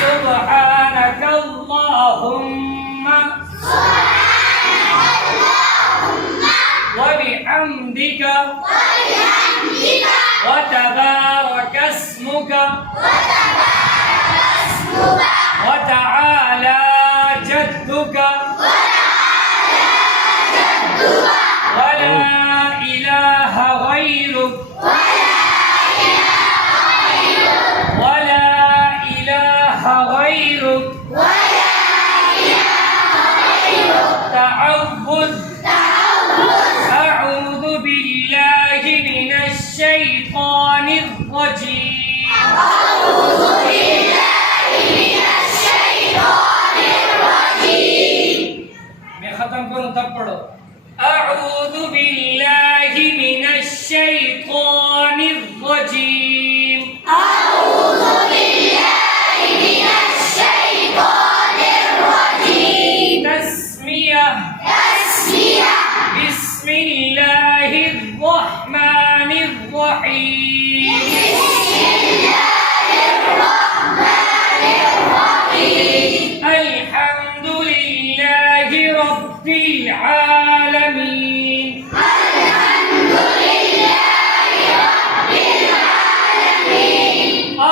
سبحانك اللهم وبحمدك وتبارك اسمك وتعالى جدك ولا إله غيرك ولا إله غيرك تعوذ أعوذ بالله من الشيطان الرجيم मैं खत्म करूं तब पढ़ो أعوذ بالله من الشيطان الرجيم تسمية بسم الله الرحمن الرحيم الحمد لله رب العالمين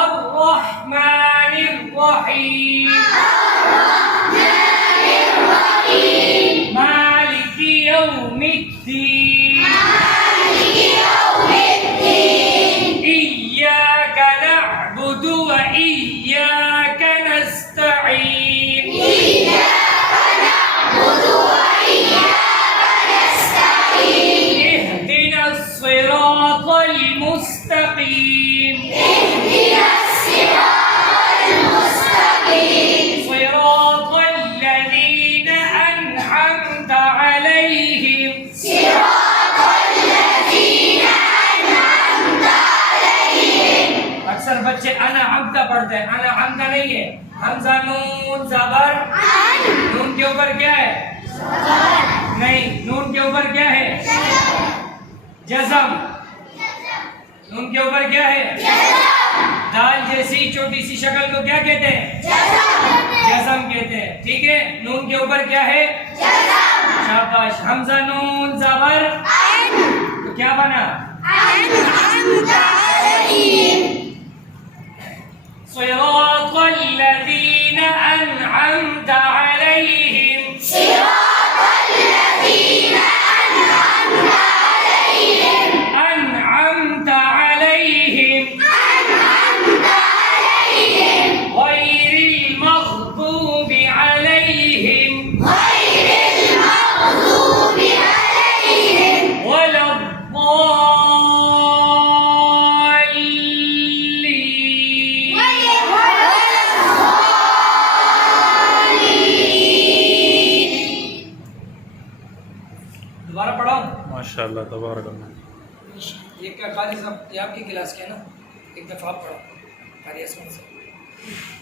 الرحمن الرحيم مالك يوم الدين إياك نعبد وإياك نستعين اهدنا الصراط المستقيم صراط الذين أنعمت عليهم अक्सर बच्चे अना हमदा पढ़ते हैं, अना हमदा नहीं है, हमजा नून ज़बर नून के ऊपर क्या है नहीं, नून के ऊपर क्या है जज़म, नून के ऊपर क्या है दाल जैसी छोटी सी शक्ल को क्या कहते हैं जज़म कहते हैं, ठीक है। नून के ऊपर क्या है शाबाश। हमजा नून ज़बर तो क्या बना صراط الذين أنعمت عليهم أنعمت عليهم غير المغضوب عليهم ولا الضالين दोबारा पढ़ो माशाअल्लाह तबारकल्लाह। एक का खाली साहब ये आपकी क्लास के ना एक दफ़ा आप पढ़ो कारी से